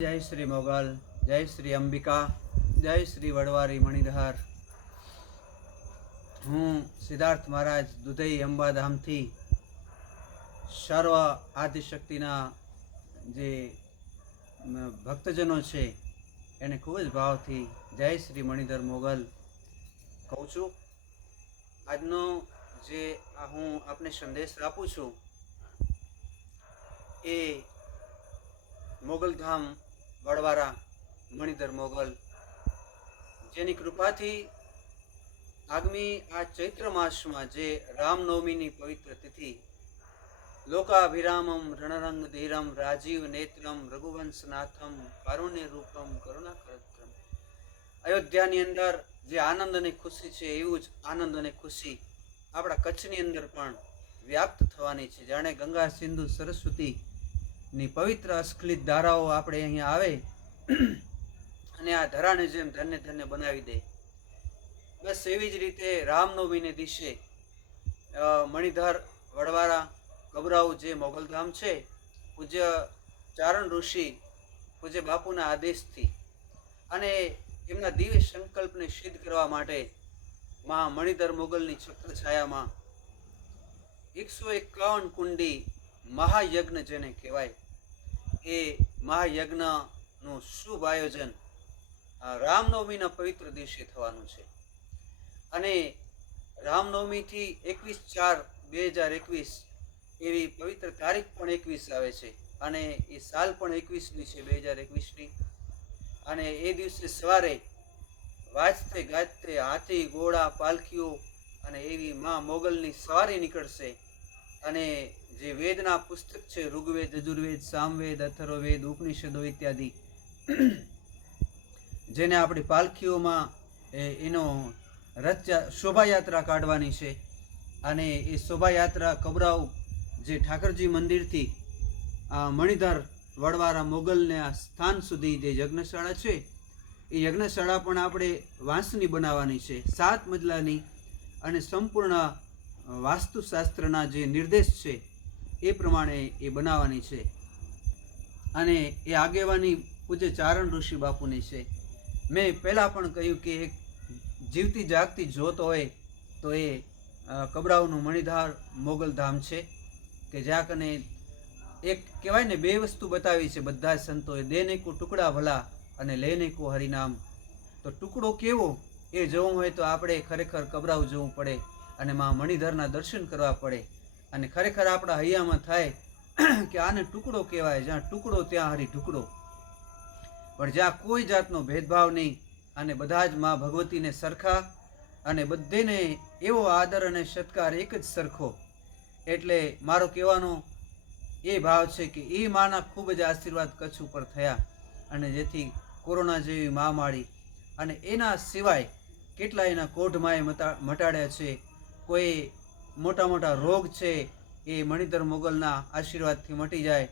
जय श्री मोगल, जय श्री अंबिका, जय श्री वडवारी मणिधार। हूँ सिद्धार्थ महाराज दुधई अंबाधाम थी सर्व आदिशक्तिना जे भक्तजनों छे एने खूब ज भावथी जय श्री मणिधर मोगल कहूँ छूं। आजनो जे हूँ आपने संदेश आपू छूं ए मोगलधाम वडवारा मणिधर मोगल जेनी कृपाथी आगामी आ चैत्र मास में जे रामनवमी पवित्र तिथि लोकाभिरामम रणरंग धीरम राजीव नेत्रम रघुवंशनाथम कारुण्य रूपम करुणाकरत्रम अयोध्या अंदर जे आनंद ने खुशी है एवं आनंद ने खुशी अपना कच्छनी अंदर पण व्याप्त थवानी छे। जाने गंगा सिंधु सरस्वती नी पवित्र अस्खलित धाराओ आपणे अहीं आवे अने आ धराने जेम धन्य धन्य बनावी दे। बस एवी ज रीते रामनवमी ने दिवसे मणिधर वडवारा कबराऊ जे मोगलधाम छे पूज्य चारण ऋषि पूज्य बापूना आदेशथी अने एमना दिव्य संकल्प ने सिद्ध करवा माटे मां मणिधर मोगलनी छत्र छायामां 151 कुंडी महायज्ञ जेने कहेवाय ए महायज्ञ शुभ आयोजन रामनवमी पवित्र दिवसे थवानुं छे। अने रामनवमी थी 21/4/2021 एवी पवित्र तारीख पण 21 आवे छे अने ए साल पण 21 नी छे 2021 नी। अने ए दिवसे सवारे वाजते गाजते हाथी घोड़ा पालखीओ अने एवी मां मोगलनी सवारी निकळशे अने जे वेदना पुस्तक छे ऋग्वेद यजुर्वेद सामवेद अथर्ववेद उपनिषदो इत्यादि जेने आपणी पालखीओमां एनो रथ शोभायात्रा काढवानी छे अने ए शोभायात्रा कबराऊ जे ठाकरजी मंदिर थी मणिधर वडवारा मोगलने आ स्थान सुधी जे यज्ञशाळा छे ए यज्ञशाळा पण आपणे वांसनी बनाववानी छे 7 मजलानी अने संपूर्ण वास्तुशास्त्रना जे निर्देश छे ए प्रमाणे ए बनाववानी छे अने ए आगेवानी पूज्य चारण ऋषि बापूनी छे। मैं पहला पण कह्युं कि एक जीवती जागती जोत होय तो ए कबराऊनुं मणिधार मोगलधाम छे कि ज्यां कने एक कहेवाय ने बे वस्तु बतावी छे बधा संतोए देने को टुकड़ा भला अने लेने को हरिनाम। तो टुकड़ो केवो ए जोवुं होय तो आपणे खरेखर कबराऊ जवुं पड़े अने मां मणिधरना दर्शन करवा पड़े अने खरेखर आपणा हૈયામાં थाय कि आने टुकड़ो कहेवाय ज्यां टुकड़ो त्यां हरी ढुकड़ो पण ज्यां कोई जातनो भेदभाव नहीं अने बधा ज मां भगवतीने सरखा अने बधेने एवो आदर अने सत्कार एक ज सरखो। एटले मारो कहेवानो ए भाव छे कि ए माना खूब ज आशीर्वाद कच्छ उपर थया अने जेथी कोरोना जेवी महामारी अने एना सिवाय केटला एना कोढमाए मटाड्या छे। कोई मोटा मोटा रोग छे ए मणिधर मोगलना आशीर्वादथी मटी जाय।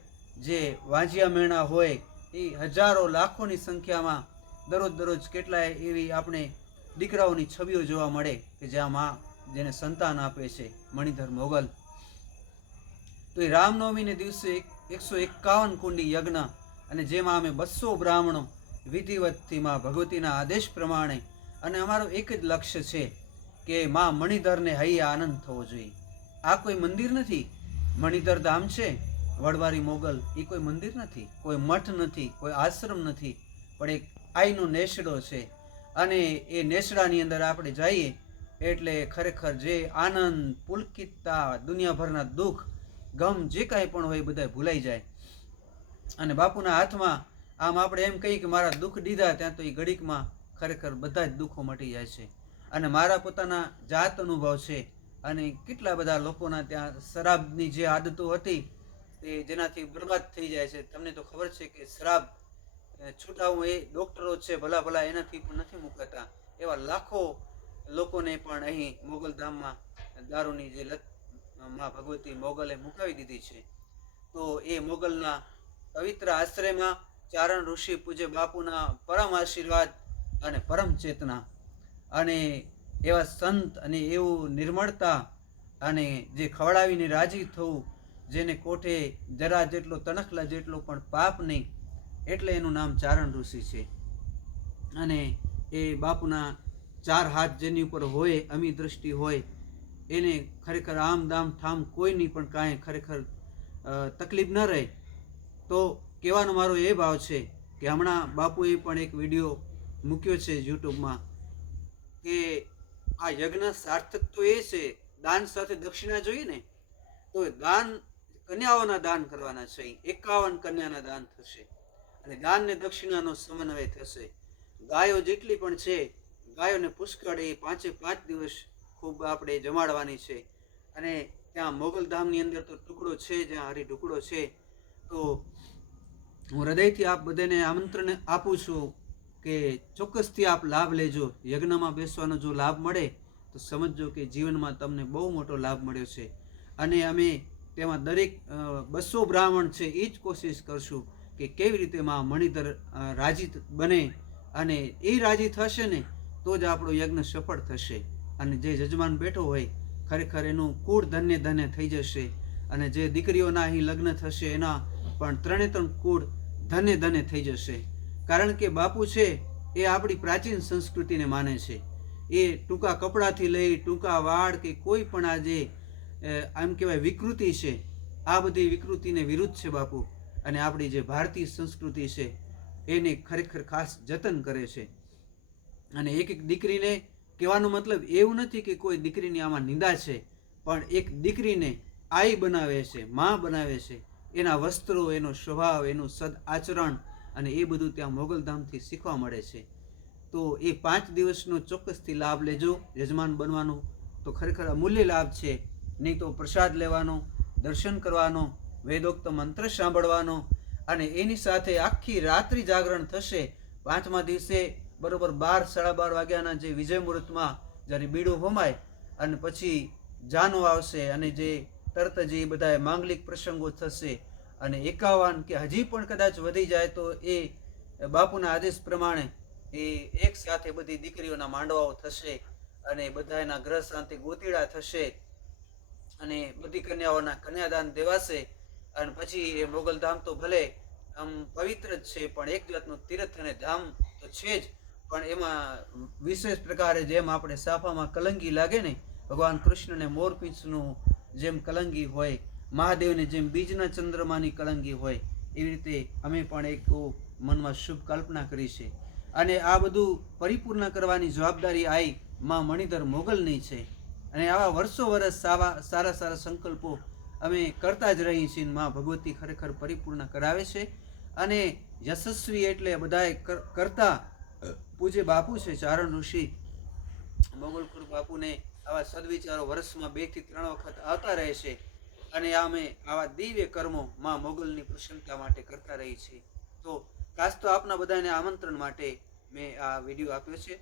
जे वांझिया मेणा होय ए हजारों लाखोनी संख्यामां दररोज केटलाय एवी आपणे दीकराओनी छविओ जोवा मळे कि ज्यां मां जेने संतान आपे छे मणिधर मोगल। तो ए रामनवमी ने दिवसे 151 कुंडी यज्ञ अने जेमां अमे 200 ब्राह्मणों विधिवतथी मां भगवतीना आदेश प्रमाणे अने अमारो एक ज लक्ष्य छे कि मां मणिधर ने हई आनंद थवो जोईए। आ कोई मंदिर नहीं, मणिधर धाम छे वडवारी मोगल ए कोई मंदिर नहीं, कोई मठ नहीं, कोई आश्रम नहीं, पण एक आईनो नेसड़ो छे अने ए नेसड़ानी अंदर आपणे जाईए एटले खरेखर जे आनंद पुलकितता दुनियाभरना दुख गम जे कांई पण होय बधाय भूलाई जाय अने बापूना हाथमां आम आपणे एम कहीए कि मारा दुख दीधा त्यां तो ए घड़ीकमां खरेखर बधा ज दुखो मटी जाय छे। अने मारा पोताना जात अनुभव छे अने केटला बधा लोकोना त्यां शराबनी जे आदतो हती ते जेनाथी बर्बाद थई जाय छे। तमने तो खबर छे कि शराब छूटावुं ए डॉक्टरो छे भला भला एनाथी पण नथी मुकाता एवा लाखो लोकोने पण अहीं मोगलधाममां दारूनी जे लत मां भगवती मोगले मुकावी दीधी छे। तो ए मोगलना पवित्र आश्रयमां चारण ऋषि पूज्य बापूना परम आशीर्वाद अने परम चेतना अने एवा संत अने एवं निर्मळता अने जे खवડાવીને રાજી થવું જેને કોઠે જરા જેટલો તણખલા જેટલો પણ પાપ નહીં એટલે એનું નામ ચારણ ઋષિ છે. અને એ બાપુના 4 હાથ જેની ઉપર હોય, અમી દ્રષ્ટિ હોય, એને ખરેખર આમ દામ ઠામ કોઈની પણ કાંઈ ખરેખર તકલીફ ન રહે. તો કહેવાનો મારો એ ભાવ છે કે હમણાં બાપુએ પણ એક વિડીયો મૂક્યો છે યુટ્યુબમાં કે આ યજ્ઞ સાર્થક તો એ છે, દાન સાથે દક્ષિણા જોઈએ ને, તો દાન કન્યાઓના દાન કરવાના છે. 51 કન્યાના દાન થશે અને દાન ને દક્ષિણાનો સમન્વય થશે. ગાયો જેટલી પણ છે, ગાયોને પુષ્કળ એ 5 દિવસ ખૂબ આપણે જમાડવાની છે. અને ત્યાં મોગલધામની અંદર તો ટુકડો છે, જ્યાં હરી ટુકડો છે. તો હું હૃદયથી આપ બધાને આમંત્રણ આપું છું કે ચોક્કસથી આપ લાભ લેજો. યજ્ઞમાં બેસવાનો જો લાભ મળે તો સમજજો કે જીવનમાં તમને બહુ મોટો લાભ મળ્યો છે. અને અમે તેમાં દરેક 200 બ્રાહ્મણ છે એ જ કોશિશ કરશું કે કેવી રીતે માં મણિધર રાજી બને, અને એ રાજી થશે ને તો જ આપણો યજ્ઞ સફળ થશે. અને જે યજમાન બેઠો હોય ખરેખર એનું કુળ ધન્ય ધન્ય થઈ જશે. અને જે દીકરીઓના અહીં લગ્ન થશે એના પણ 3 કુળ ધન્ય ધન્ય થઈ જશે. કારણ કે બાપુ છે એ આપણી પ્રાચીન સંસ્કૃતિને માને છે. એ ટૂંકા કપડાથી લઈ ટૂંકા વાળ કે કોઈ પણ આ જે આમ કહેવાય વિકૃતિ છે, આ બધી વિકૃતિને વિરુદ્ધ છે બાપુ. અને આપણી જે ભારતીય સંસ્કૃતિ છે એને ખરેખર ખાસ જતન કરે છે. અને એક દીકરીને કહેવાનો મતલબ એવું નથી કે કોઈ દીકરીની આમાં નિંદા છે, પણ એક દીકરીને આઈ બનાવે છે, માં બનાવે છે. એના વસ્ત્રો, એનો સ્વભાવ, એનું સદ આચરણ અને એ બધું ત્યાં મોગલધામથી શીખવા મળે છે. તો એ 5 દિવસનો ચોક્કસથી લાભ લેજો. યજમાન બનવાનો તો ખરેખર અમૂલ્ય લાભ છે. નહીં તો પ્રસાદ લેવાનો, દર્શન કરવાનો, વેદોક્ત મંત્ર સાંભળવાનો, અને એની સાથે આખી રાત્રિ જાગરણ થશે. 5મા દિવસે બરોબર 12, 12:30 વાગ્યાના જે વિજય મુહૂર્તમાં જ્યારે બીડું હોમાય અને પછી જાનો આવશે, અને જે તરત જ એ બધા માંગલિક પ્રસંગો થશે. અને 51 કે હજી પણ કદાચ વધી જાય તો એ બાપુના આદેશ પ્રમાણે એ એક સાથે બધી દીકરીઓના માંડવાઓ થશે અને બધા એના ગ્રહ શાંતિ ગોતીડા થશે અને બધી કન્યાઓના કન્યાદાન દેવાશે. અને પછી એ મોગલધામ તો ભલે આમ પવિત્ર જ છે, પણ એક જાતનું તીર્થ અને ધામ તો છે જ, પણ એમાં વિશેષ પ્રકારે જેમ આપણે સાફામાં કલંગી લાગે ને, ભગવાન કૃષ્ણને મોરપીંછનું જેમ કલંગી હોય, મહાદેવને જેમ બીજના ચંદ્રમાની કલંગી હોય, એવી રીતે અમે પણ એક મનમાં શુભ કલ્પના કરી છે. અને આ બધું પરિપૂર્ણ કરવાની જવાબદારી આવી માં મણિધર મોગલની છે. અને આવા વર્ષો વર્ષ સારા સંકલ્પો અમે કરતા જ રહીએ છીએ. માં ભગવતી ખરેખર પરિપૂર્ણ કરાવે છે. અને યશસ્વી એટલે બધાએ કરતા પૂજ્ય બાપુ છે ચારણ ઋષિ મોગલકુર બાપુને આવા સદવિચારો વર્ષમાં 2 થી 3 વખત આવતા રહે છે. અને અમે આવા દિવ્ય કર્મો માં મોગલની પ્રસન્નતા માટે કરતા રહી છીએ. તો ખાસ તો આપના બધાને આમંત્રણ માટે મેં આ વિડીયો આપ્યો છે.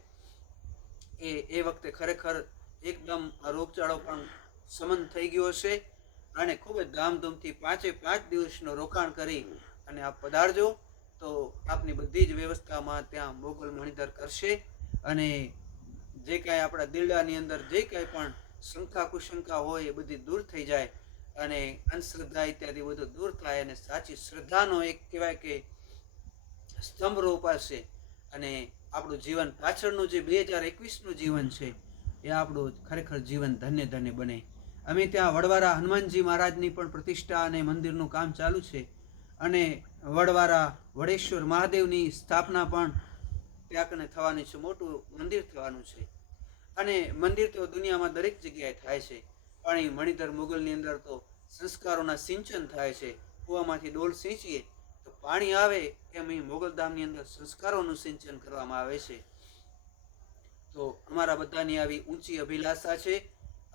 એ વખતે ખરેખર એકદમ રોગચાળો પણ સમન થઈ ગયો છે. અને ખૂબ જ ધામધૂમથી 5 દિવસનો રોકાણ કરી અને આપ પધારજો. તો આપની બધી જ વ્યવસ્થામાં ત્યાં મોગલ મણિધર કરશે. અને જે કાંઈ આપણા દિલડાની અંદર જે કાંઈ પણ શંકા કુશંકા હોય એ બધી દૂર થઈ જાય, અને અંધશ્રદ્ધા ઇત્યાદિ બધું દૂર થાય, અને સાચી શ્રદ્ધાનો એક કહેવાય કે સ્તંભ રોપાશે. અને આપણું જીવન પાછળનું જે 2021નું જીવન છે એ આપણું ખરેખર જીવન ધન્ય ધન્ય બને. અમે ત્યાં વડવારા હનુમાનજી મહારાજની પણ પ્રતિષ્ઠા અને મંદિરનું કામ ચાલુ છે. અને વડવારા વડેશ્વર મહાદેવની સ્થાપના પણ ત્યાં કને થવાની છે, મોટું મંદિર થવાનું છે. અને મંદિર તો દુનિયામાં દરેક જગ્યાએ થાય છે, પણ એ મણિધર મોગલની અંદર તો સંસ્કારોના સિંચન થાય છે. કૂવામાંથી ડોલ સિંચીએ તો પાણી આવે, એમ અહીં મોગલધામની અંદર સંસ્કારોનું સિંચન કરવામાં આવે છે. તો અમારા બધાની આવી ઊંચી અભિલાષા છે.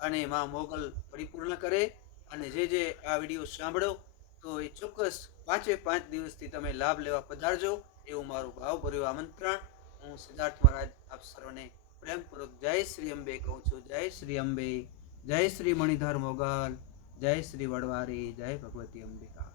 અને માં મોગલ પરિપૂર્ણ કરે. અને જે આ વિડીયો સાંભળો તો એ ચોક્કસ 5 દિવસથી તમે લાભ લેવા પધારજો, એવું મારું ભાવભર્યું આમંત્રણ. હું સિદ્ધાર્થ મહારાજ આપ સર્વને પ્રેમપૂર્વક જય શ્રી અંબે કહું છું. જય શ્રી અંબે, જય શ્રી મણિધર મોગલ, જય શ્રી વડવારી, જય ભગવતી અંબિકા.